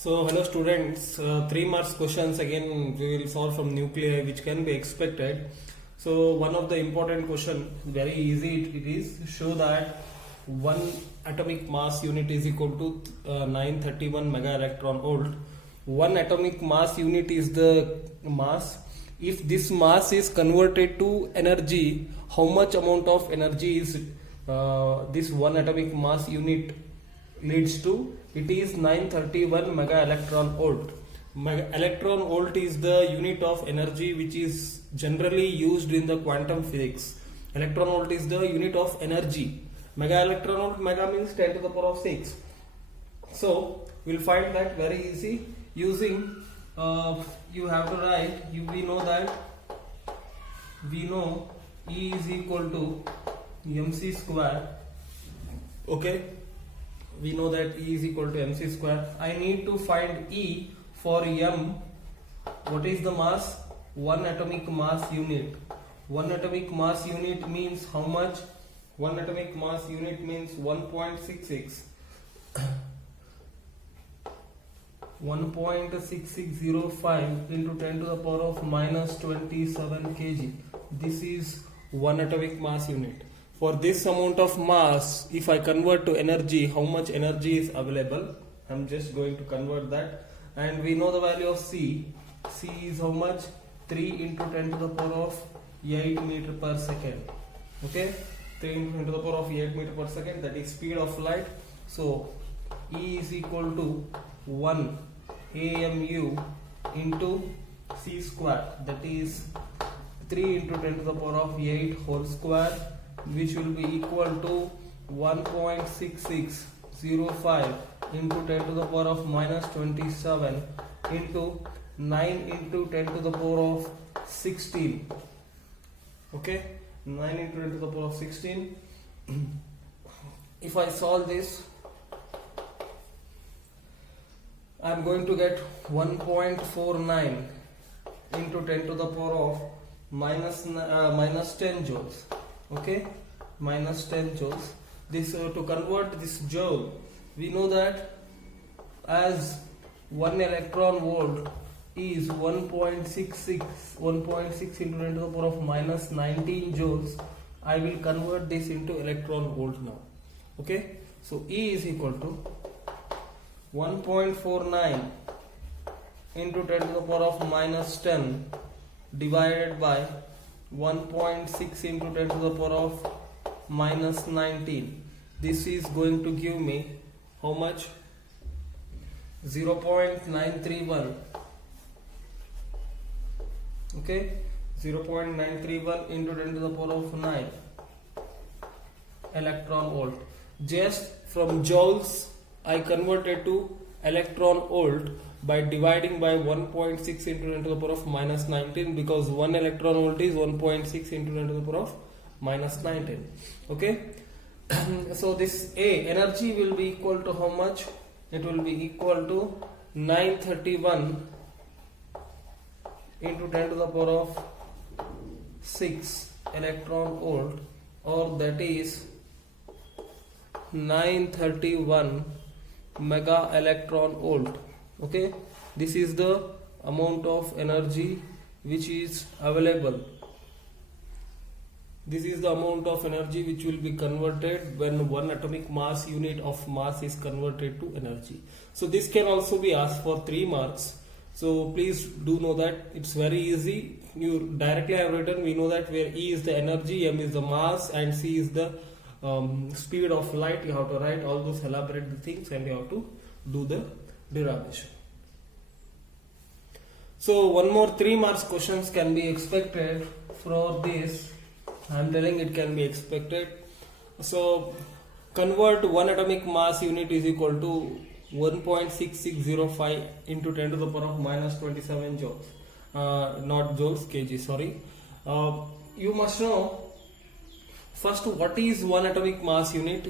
So hello students, 3 marks questions again we will solve from nuclei which can be expected. So one of the important question, very easy it is, show that one atomic mass unit is equal to 931 mega electron volt. One atomic mass unit is the mass. If this mass is converted to energy, how much amount of energy is this one atomic mass unit leads to? It is 931 mega electron volt. Electron volt is the unit of energy which is generally used in the quantum physics. Electron volt is the unit of energy. Mega electron volt, mega means 10 to the power of 6. So we'll find that very easy using you have to write we know E is equal to mc square. Okay, we know that E is equal to mc square. I need to find E for m. What is the mass? One atomic mass unit. One atomic mass unit means how much? One atomic mass unit means 1.66. 1.6605 into 10 to the power of minus 27 kg. This is one atomic mass unit. For this amount of mass, if I convert to energy, how much energy is available? I'm just going to convert that. And we know the value of C. C is how much? 3 into 10 to the power of 8 meter per second. Okay? 3 into 10 to the power of 8 meter per second, that is speed of light. So E is equal to 1 AMU into C square, that is 3 into 10 to the power of 8 whole square, which will be equal to 1.6605 into 10 to the power of minus 27 into 9 into 10 to the power of 16. Okay, 9 into 10 to the power of 16. If I solve this, I am going to get 1.49 into 10 to the power of minus 10 joules. Okay, minus 10 joules. This to convert this joule, we know that as 1 electron volt is 1.6 into 10 to the power of minus 19 joules. I will convert this into electron volt now. Okay, so E is equal to 1.49 into 10 to the power of minus 10 divided by 1.6 into 10 to the power of minus 19. This is going to give me how much? 0.931. Okay, 0.931 into 10 to the power of 9 electron volt. Just from joules I converted to electron volt by dividing by 1.6 into 10 to the power of minus 19, because 1 electron volt is 1.6 into 10 to the power of minus 19. Okay, so this A energy will be equal to how much? It will be equal to 931 into 10 to the power of 6 electron volt, or that is 931 mega electron volt. Okay, this is the amount of energy which is available. This is the amount of energy which will be converted when one atomic mass unit of mass is converted to energy. So this can also be asked for 3 marks. So please do know that it's very easy. You directly have written, we know that where E is the energy, M is the mass, and C is the speed of light. You have to write all those elaborate things and you have to do the derivation. So one more 3 marks questions can be expected for this. I am telling it can be expected. So convert one atomic mass unit is equal to 1.6605 into 10 to the power of minus 27 joules. Not joules, kg, sorry. You must know first what is one atomic mass unit.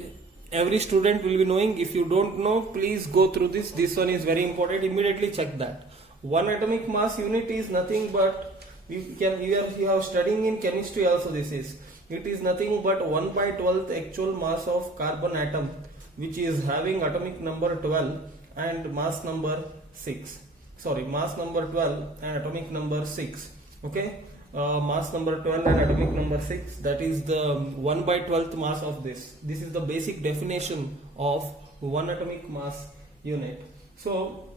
Every student will be knowing. If you don't know, please go through this. This one is very important. Immediately check that. One atomic mass unit is nothing but, you have studying in chemistry also this is. It is nothing but 1/12th actual mass of carbon atom, which is having atomic number 12, and mass number 6. Sorry, mass number 12 and atomic number 6. Okay, mass number 12 and atomic number 6, that is the 1 by 12th mass of this. This is the basic definition of 1 atomic mass unit. So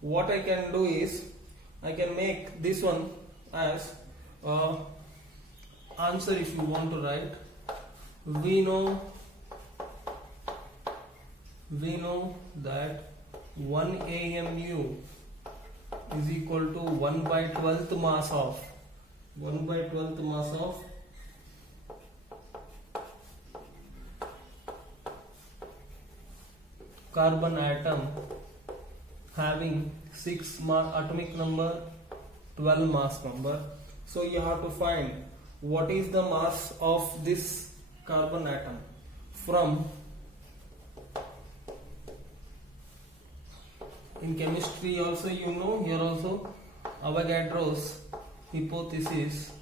what I can do is I can make this one as answer if you want to write. We know that 1 AMU is equal to 1 by 12th mass of 1 by 12th mass of carbon atom having 6 atomic number, 12 mass number. So you have to find what is the mass of this carbon atom from. In chemistry also, you know, here also Avogadro's hypothesis.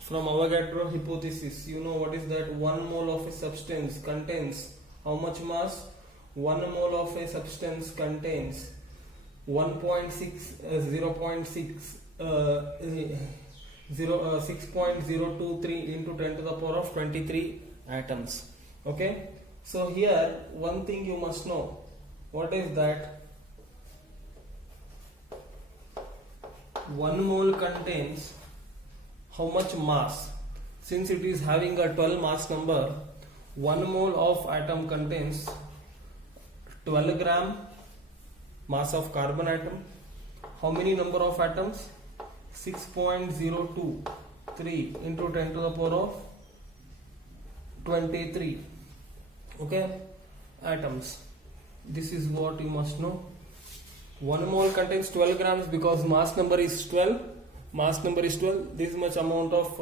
From Avogadro hypothesis, you know what is that? 1 mole of a substance contains how much mass? 1 mole of a substance contains 6.023 into 10 to the power of 23 atoms. Okay, so here one thing you must know, what is that? 1 mole contains how much mass? Since it is having a 12 mass number, 1 mole of atom contains 12 gram mass of carbon atom. How many number of atoms? 6.023 into 10 to the power of 23. Okay, atoms. This is what you must know. 1 mole contains 12 grams because mass number is 12. Mass number is 12. This much amount of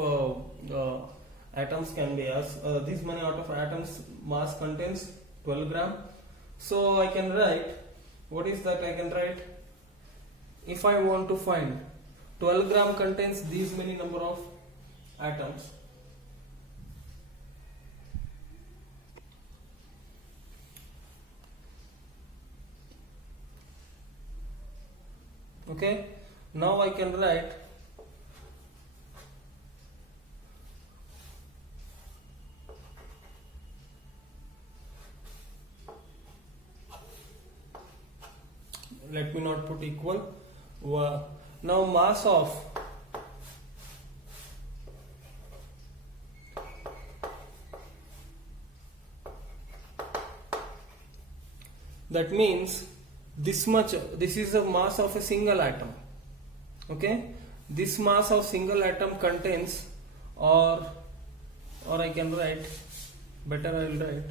atoms can be as this many out of atoms mass contains 12 gram. So I can write, what is that? I can write, if I want to find 12 gram contains these many number of atoms. Okay, now I can write let me not put equal. Now mass of that means this much, this is the mass of a single atom. Okay, this mass of single atom contains, or I can write, better I will write,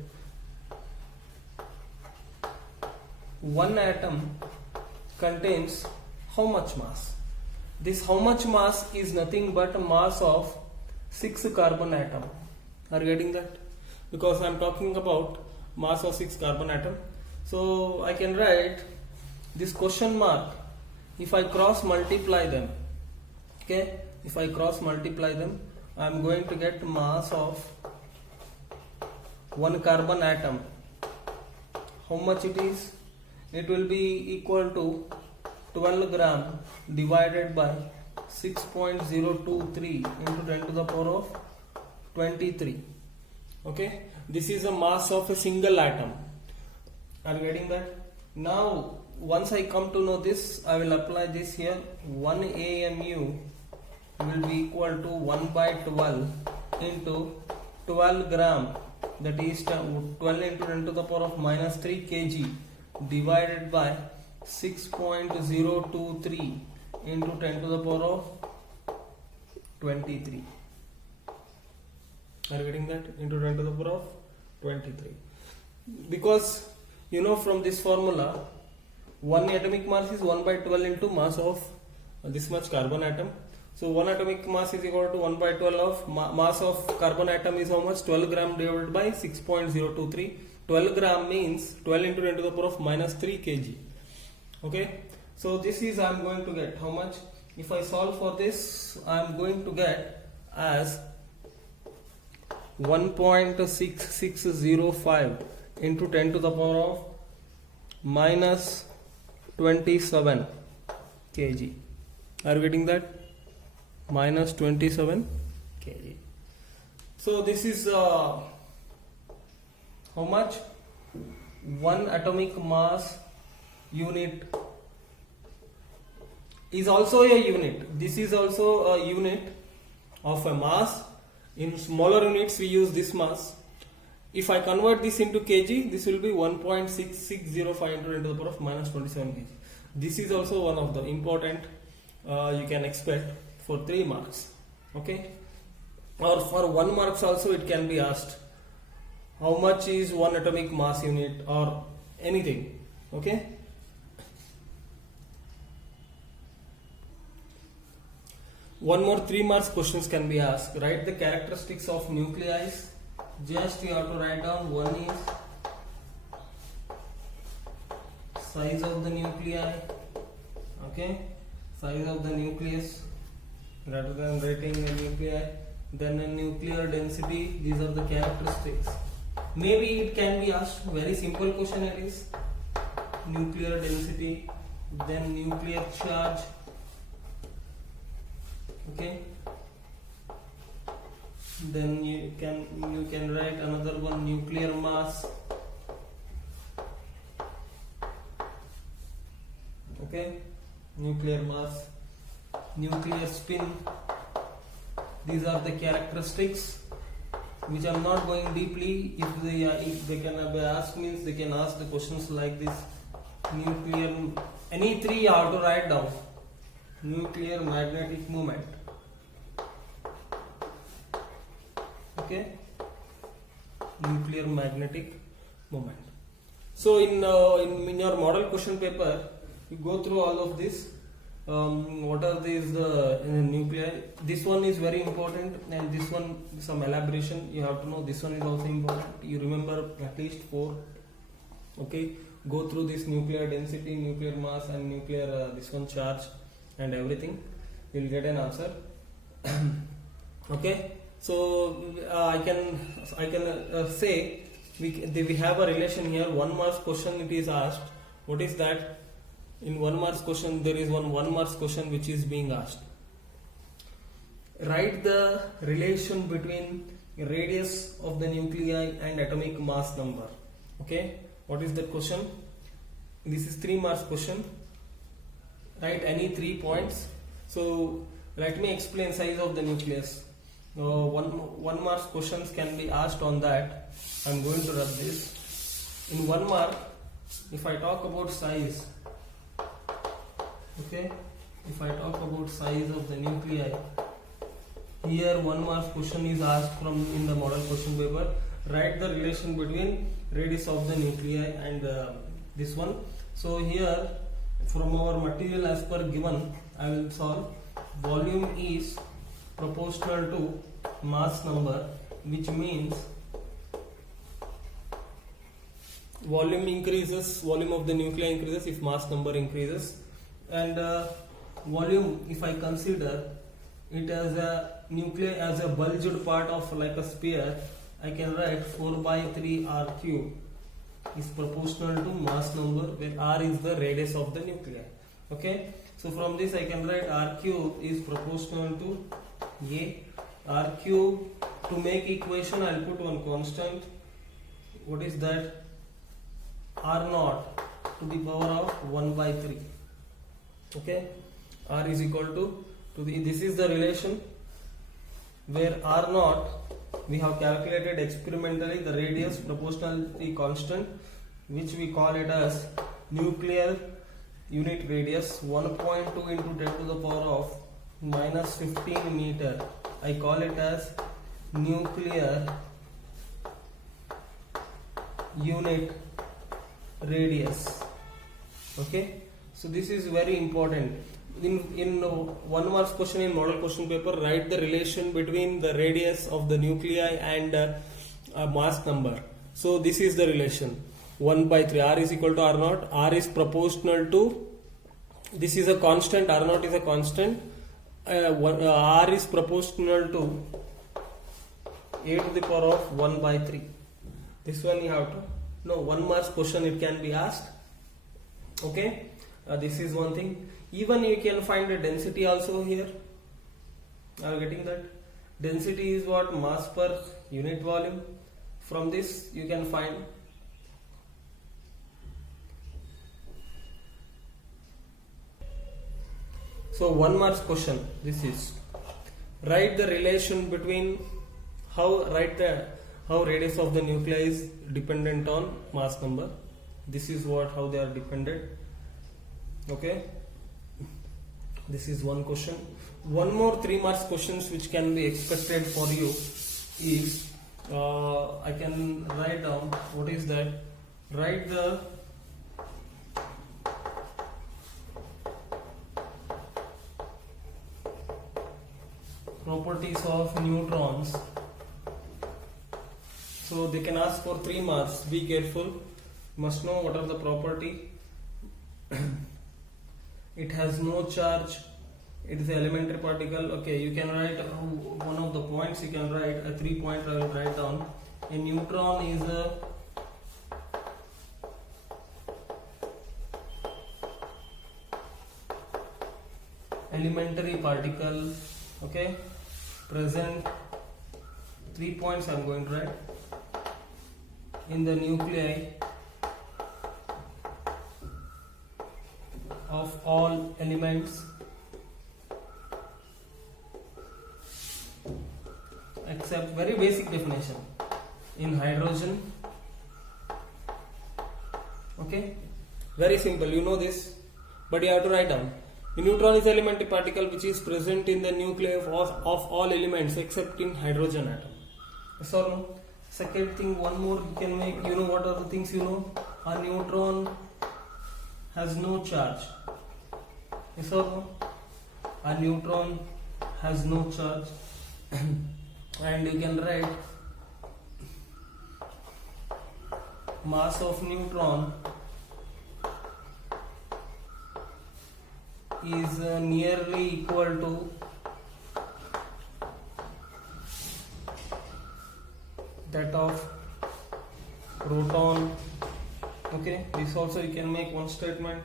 1 atom contains how much mass? This how much mass is nothing but a mass of 6 carbon atom. Are you getting that? Because I am talking about mass of 6 carbon atom. So I can write this question mark, if I cross multiply them, okay, if I cross multiply them, I am going to get mass of 1 carbon atom. How much it is? It will be equal to 12 gram divided by 6.023 into 10 to the power of 23. Okay, this is a mass of a single atom. Are you getting that? Now once I come to know this, I will apply this here. 1 AMU will be equal to 1 by 12 into 12 gram, that is 12 into 10 to the power of minus 3 kg divided by 6.023 into 10 to the power of 23. Are you getting that? Into 10 to the power of 23. Because you know from this formula, 1 atomic mass is 1 by 12 into mass of this much carbon atom. So 1 atomic mass is equal to 1 by 12 of mass of carbon atom is how much? 12 gram divided by 6.023. 12 gram means 12 into 10 to the power of minus 3 kg. Okay, so this is I am going to get how much? If I solve for this, I am going to get as 1.6605 into 10 to the power of minus 27 kg. Are you getting that? Minus 27 kg. So this is how much? 1 atomic mass unit is also a unit. This is also a unit of a mass. In smaller units we use this mass. If I convert this into kg, this will be 1.6605 into 10 to the power of minus 27 kg. This is also one of the important you can expect for 3 marks. Okay, or for 1 marks also it can be asked. How much is 1 atomic mass unit or anything? Okay. One more 3 marks questions can be asked. Write the characteristics of nuclei. Just you have to write down. One is size of the nuclei. Okay, size of the nucleus rather than writing a nuclei. Then a nuclear density. These are the characteristics. Maybe it can be asked. Very simple question it is. Nuclear density. Then nuclear charge. Okay. Then you can write another one, nuclear mass. Okay, nuclear mass, nuclear spin. These are the characteristics which I am not going deeply. If they can ask, means they can ask the questions like this. Nuclear, any 3 you have to write down. Nuclear magnetic moment. Okay, nuclear magnetic moment. So in your model question paper, you go through all of this. What are these nuclei? This one is very important, and this one some elaboration you have to know. This one is also important. You remember at least 4. Okay, go through this nuclear density, nuclear mass, and nuclear this one charge, and everything. You will get an answer. Okay. So I can say we have a relation here. 1 marks question it is asked. What is that? In 1 marks question there is one 1 marks question which is being asked. Write the relation between radius of the nuclei and atomic mass number. Okay, what is that question? This is 3 marks question. Write any 3 points. So let me explain size of the nucleus. One mark questions can be asked on that. I am going to rub this. In 1 mark, if I talk about size, okay, if I talk about size of the nuclei, here 1 mark question is asked from in the model question paper. Write the relation between radius of the nuclei and this one. So here from our material as per given, I will solve. Volume is proportional to mass number, which means volume increases, volume of the nuclei increases if mass number increases, and volume, if I consider it as a nuclei as a bulged part of like a sphere, I can write 4 by 3 r cube is proportional to mass number, where r is the radius of the nuclei. Okay, so from this I can write r cube is proportional to a. R cube, to make equation I'll put one constant. What is that? R naught to the power of 1 by 3. Okay, R is equal to the, this is the relation where R naught we have calculated experimentally the radius proportionality constant, which we call it as nuclear unit radius 1.2 into 10 to the power of minus 15 meter. I call it as nuclear unit radius. Okay, so this is very important. In 1 marks question in model question paper, write the relation between the radius of the nuclei and mass number. So this is the relation, 1 by 3, R is equal to R naught. R is proportional to, this is a constant, R naught is a constant. R is proportional to a to the power of 1 by 3. This one you have to know. 1 marks question it can be asked. Okay, this is one thing. Even you can find the density also here. Are you getting that? Density is what? Mass per unit volume. From this you can find. So 1 marks question. This is write the relation between how radius of the nuclei is dependent on mass number. This is what how they are dependent. Okay. This is one question. One more 3 marks questions which can be expected for you is I can write down what is that. Write the properties of neutrons. So they can ask for 3 marks. Be careful. Must know what are the property. It has no charge. It is an elementary particle. Okay, you can write one of the points. You can write a 3 point. I will write down. A neutron is a elementary particle. Okay, present 3 points. I am going to write in the nuclei of all elements except very basic definition in hydrogen. Okay, very simple, you know this, but you have to write down. A neutron is elementary particle which is present in the nuclei of all elements except in hydrogen atom. Yes or no? Second thing, one more you can make. You know what are the things you know? A neutron has no charge. Yes or no? A neutron has no charge. And you can write mass of neutron is nearly equal to that of proton. Okay, this also you can make one statement.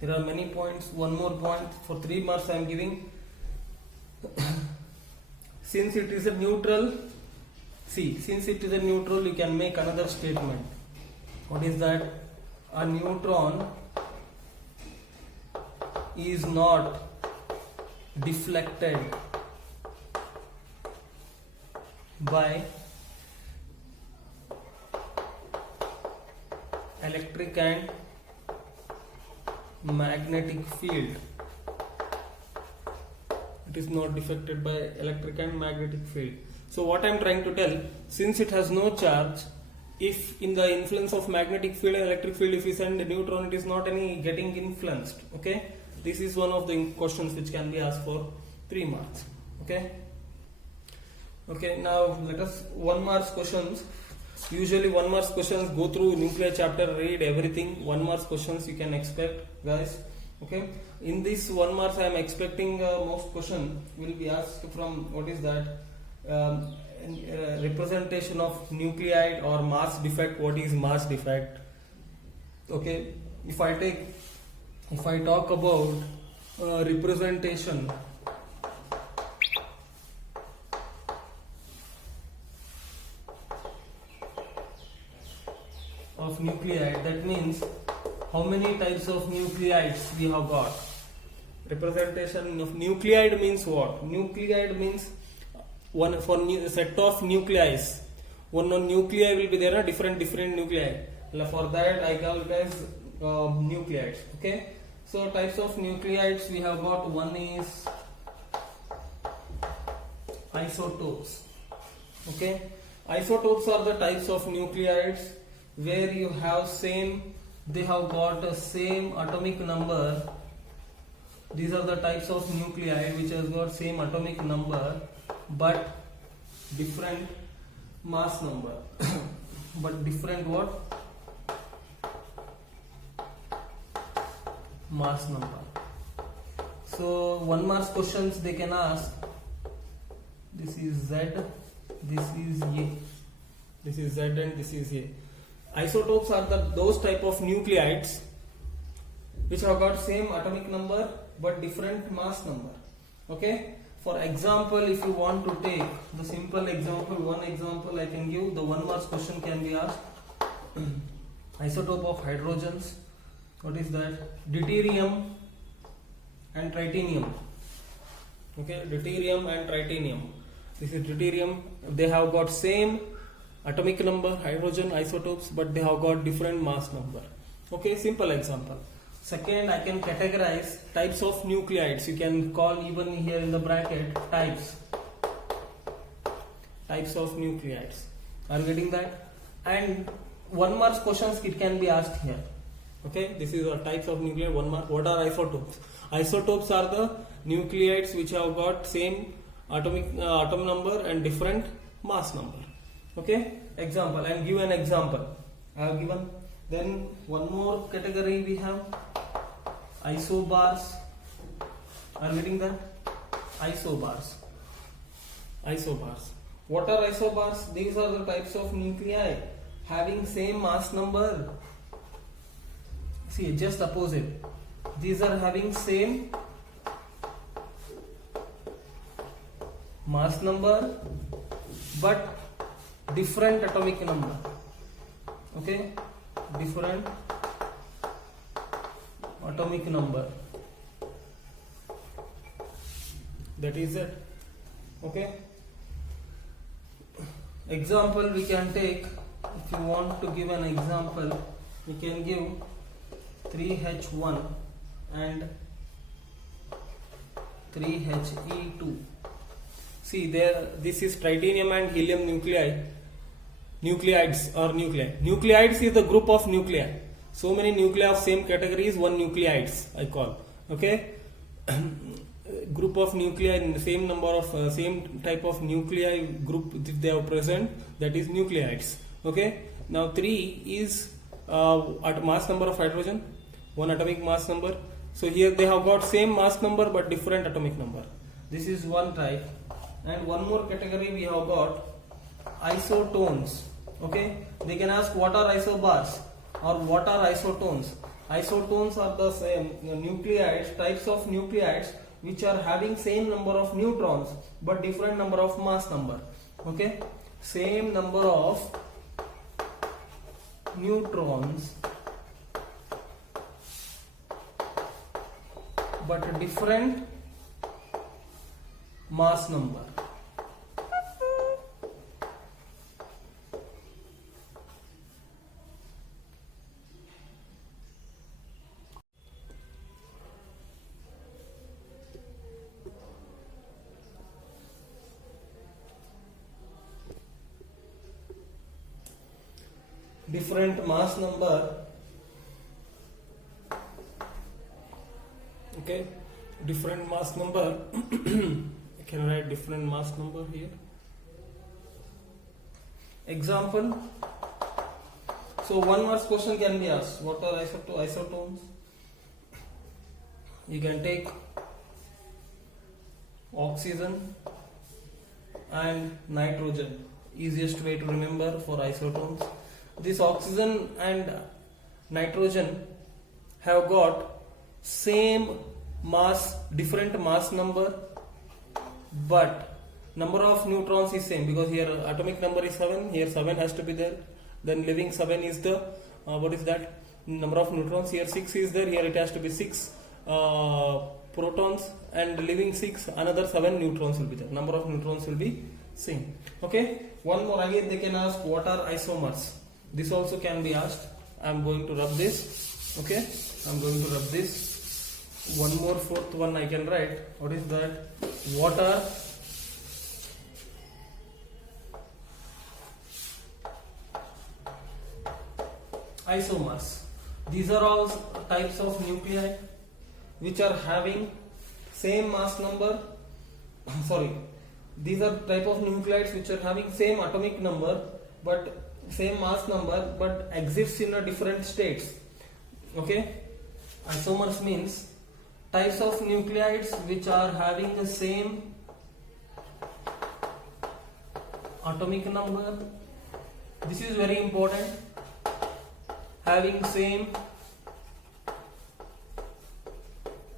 There are many points. One more point for 3 marks I am giving. Since it is a neutral, since it is a neutral, you can make another statement. What is that? A neutron is not deflected by electric and magnetic field. It is not deflected by electric and magnetic field. So what I am trying to tell, since it has no charge, if in the influence of magnetic field and electric field, if we send a neutron, it is not any getting influenced. Okay, this is one of the questions which can be asked for 3 marks. Okay. Okay, now let us 1 marks questions. Usually 1 marks questions go through nuclear chapter, read everything. 1 marks questions you can expect, guys. Okay, in this 1 marks I am expecting most question will be asked from what is that representation of nuclide or mass defect. What is mass defect? Okay, if I talk about representation of nuclide, that means how many types of nuclides we have got. Representation of nuclide means what? Nuclide means one for set of nuclei. One nuclei will be there, different nuclei. For that I call it as nuclides. Okay, so types of nuclides we have got. One is isotopes. Okay, isotopes are the types of nuclides where you have they have got a same atomic number. These are the types of nuclei which has got same atomic number but different mass number. But different what? Mass number. So 1 marks questions they can ask this is Z, this is A, this is Z and this is A. Isotopes are those type of nuclides which have got same atomic number but different mass number. Okay. For example, if you want to take the simple example, one example I can give, the 1 marks question can be asked. Isotope of hydrogens, what is that? Deuterium and tritanium. Okay, deuterium and tritanium. This is deuterium. They have got same atomic number, hydrogen isotopes, but they have got different mass number. Okay, simple example. Second, I can categorize types of nuclides. You can call even here in the bracket types. Types of nuclides. Are you getting that? And 1 marks questions it can be asked here. Okay, this is the types of nuclei. 1 mark. What are isotopes? Isotopes are the nuclides which have got same atom number and different mass number. Okay, example. And give an example. I have given. Then one more category we have isobars. Are you getting that? Isobars. Isobars. What are isobars? These are the types of nuclei having same mass number. See, just opposite. These are having same mass number but different atomic number. Okay, different atomic number. That is it. Okay. Example we can take. If you want to give an example, we can give 3H1 and 3He2. See there, this is tritanium and helium nuclides or nuclei. Nuclides is the group of nuclei. So many nuclei of same category is one nuclides I call. Okay. Group of nuclei in the same number of same type of nuclei group if they are present, that is nuclides. Okay. Now 3 is at mass number of hydrogen, one atomic mass number. So here they have got same mass number but different atomic number. This is one type. And one more category we have got isotones. Okay, they can ask what are isobars or what are isotones. Isotones are the same nuclides, types of nuclides which are having same number of neutrons but different number of mass number. Okay, same number of neutrons but different mass number. Different mass number. Okay, different mass number. I can write different mass number here. Example. So 1 marks question can be asked. What are isotones? You can take oxygen and nitrogen. Easiest way to remember for isotones. This oxygen and nitrogen have got same mass, different mass number, but number of neutrons is same because here atomic number is 7, here 7 has to be there. Then living 7 is the what is that number of neutrons? Here 6 is there, here it has to be 6 protons, and living 6, another 7 neutrons will be there. Number of neutrons will be same. Okay, one more again they can ask what are isomers. This also can be asked. I am going to rub this. Okay, I am going to rub this. One more fourth one I can write. What is that? What are isomers? These are all types of nuclei which are having same mass number. Sorry, these are type of nuclides which are having same atomic number but same mass number but exists in a different states. Okay, isomers means types of nuclides which are having the same atomic number. This is very important. Having same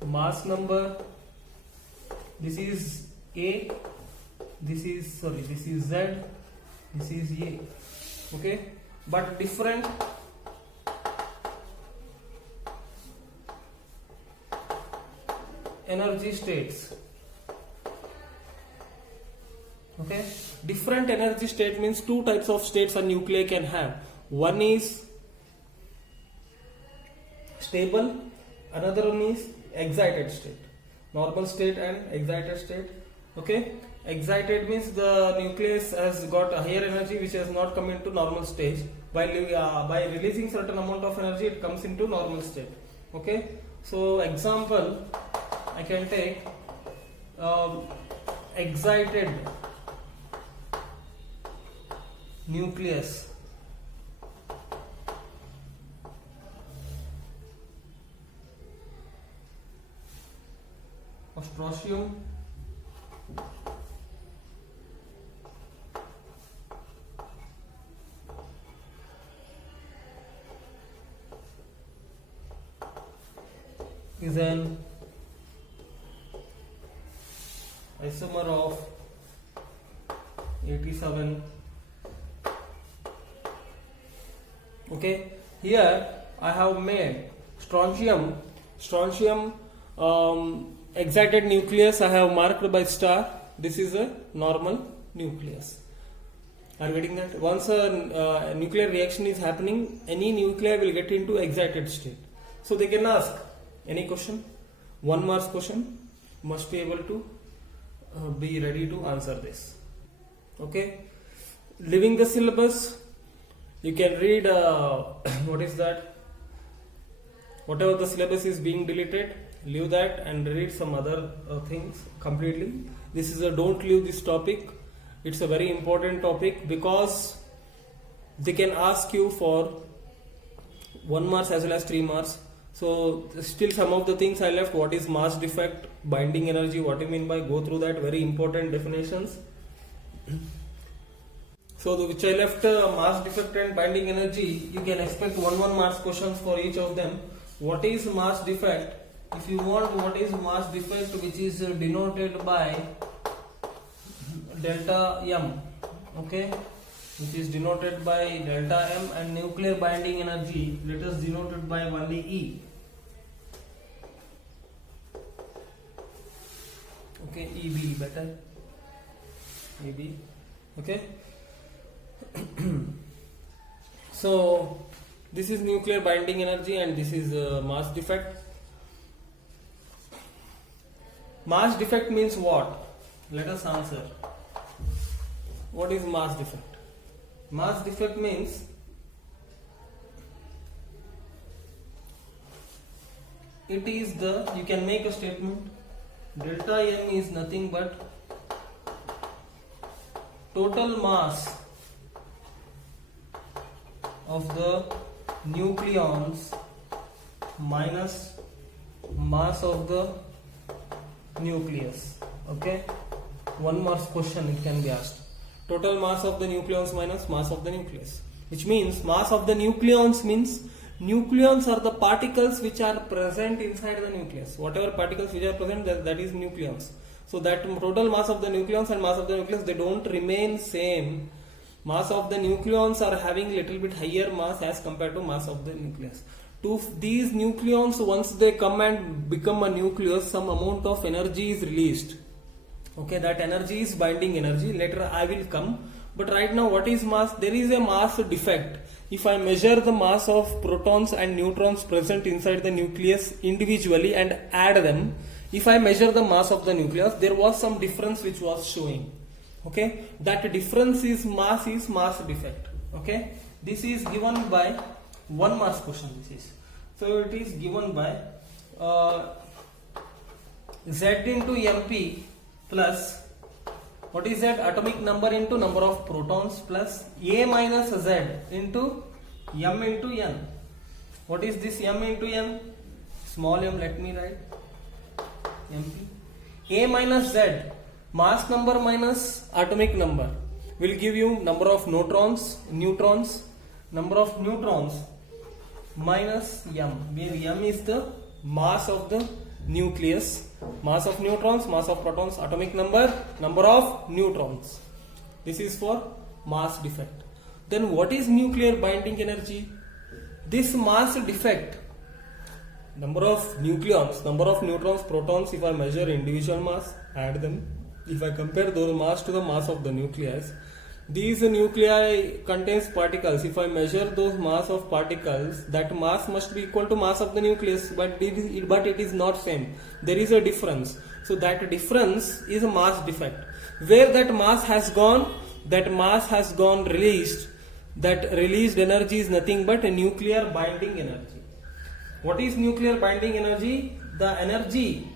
mass number. This is A. This is Z. This is A. Okay, but different energy states. Okay, different energy state means two types of states a nuclei can have. One is stable, another one is excited state. Normal state and excited state. Okay, excited means the nucleus has got a higher energy which has not come into normal stage. By releasing certain amount of energy, it comes into normal state. Okay, so example I can take excited nucleus. Of strontium is an isomer of 87. Okay, here I have made strontium excited nucleus I have marked by star. This is a normal nucleus. Are you getting that? Once a nuclear reaction is happening, any nuclei will get into excited state. So they can ask any question, 1 mark question, must be able to be ready to answer this. Okay, leaving the syllabus, you can read what is that, whatever the syllabus is being deleted, leave that and read some other things completely. This is a don't leave this topic. It's a very important topic because they can ask you for 1 mark as well as 3 marks. So still some of the things I left. What is mass defect, binding energy, what do you mean by, go through that, very important definitions. So which I left mass defect and binding energy, you can expect 1 marks questions for each of them. What is mass defect? If you want what is mass defect, which is denoted by delta M, okay, which is denoted by delta M, and nuclear binding energy, let us denote it by only E. Okay, EB better. EB. Okay. So this is nuclear binding energy and this is mass defect. Mass defect means what? Let us answer. What is mass defect? Mass defect means it is the, you can make a statement, delta M is nothing but total mass of the nucleons minus mass of the nucleus. Okay, 1 mark question it can be asked. Total mass of the nucleons minus mass of the nucleus, which means mass of the nucleons means nucleons are the particles which are present inside the nucleus. Whatever particles which are present, that is nucleons. So that total mass of the nucleons and mass of the nucleus, they don't remain same. Mass of the nucleons are having little bit higher mass as compared to mass of the nucleus. To these nucleons, once they come and become a nucleus, some amount of energy is released. Okay, that energy is binding energy. Later I will come. But right now, what is mass? There is a mass defect. If I measure the mass of protons and neutrons present inside the nucleus individually and add them, if I measure the mass of the nucleus, there was some difference which was showing. Okay, that difference is mass defect. Okay, this is given by 1 mark question. This is, so it is given by Z into MP plus, what is that, atomic number into number of protons, plus A minus Z into M into N. What is this M into N? Small m, let me write MP. A minus Z, mass number minus atomic number. will give you number of neutrons, number of neutrons minus m, where m is the mass of the nucleus, mass of neutrons, mass of protons, atomic number, number of neutrons. This is for mass defect. Then what is nuclear binding energy? This mass defect, number of nucleons, number of neutrons, protons, if I measure individual mass, add them, if I compare those mass to the mass of the nucleus, these nuclei contains particles. If I measure those mass of particles, that mass must be equal to mass of the nucleus, but it is not same. There is a difference. So that difference is a mass defect. Where that mass has gone, released. That released energy is nothing but a nuclear binding energy. What is nuclear binding energy? The energy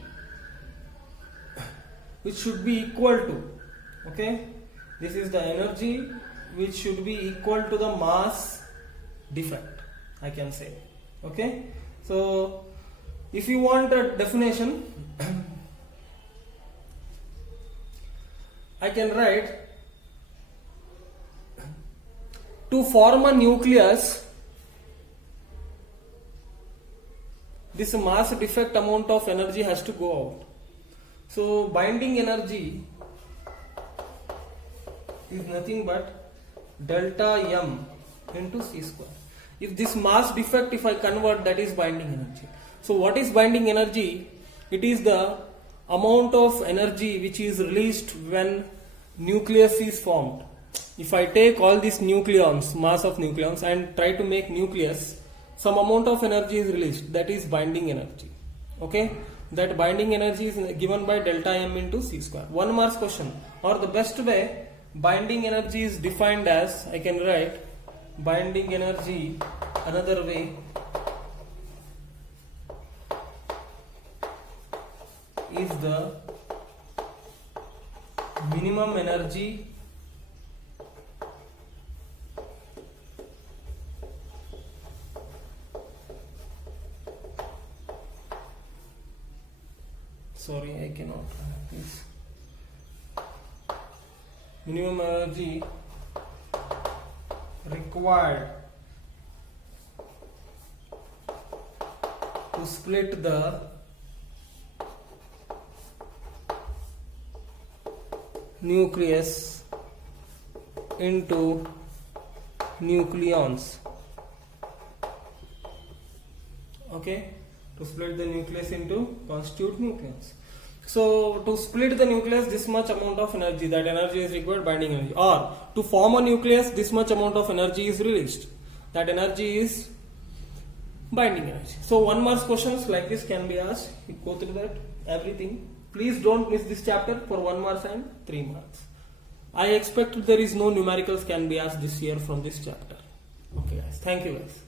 which should be equal to, okay, this is the energy which should be equal to the mass defect, I can say. Okay, so if you want a definition, I can write, to form a nucleus, this mass defect amount of energy has to go out. So binding energy is nothing but delta m into c square. If this mass defect, if I convert, that is binding energy. So what is binding energy? It is the amount of energy which is released when nucleus is formed. If I take all these nucleons, mass of nucleons, and try to make nucleus, some amount of energy is released. That is binding energy. Okay, that binding energy is given by delta m into c square. 1 marks question, or the best way, binding energy is defined as, I can write binding energy another way is the minimum energy I cannot write this. Minimum energy required to split the nucleus into nucleons. Okay, to split the nucleus into constitute nucleons. So to split the nucleus, this much amount of energy, that energy is required, binding energy. Or to form a nucleus, this much amount of energy is released, that energy is binding energy. So 1 marks questions like this can be asked. You go through that, everything. Please don't miss this chapter for 1 marks and 3 marks. I expect there is no numericals can be asked this year from this chapter. Okay guys, thank you guys.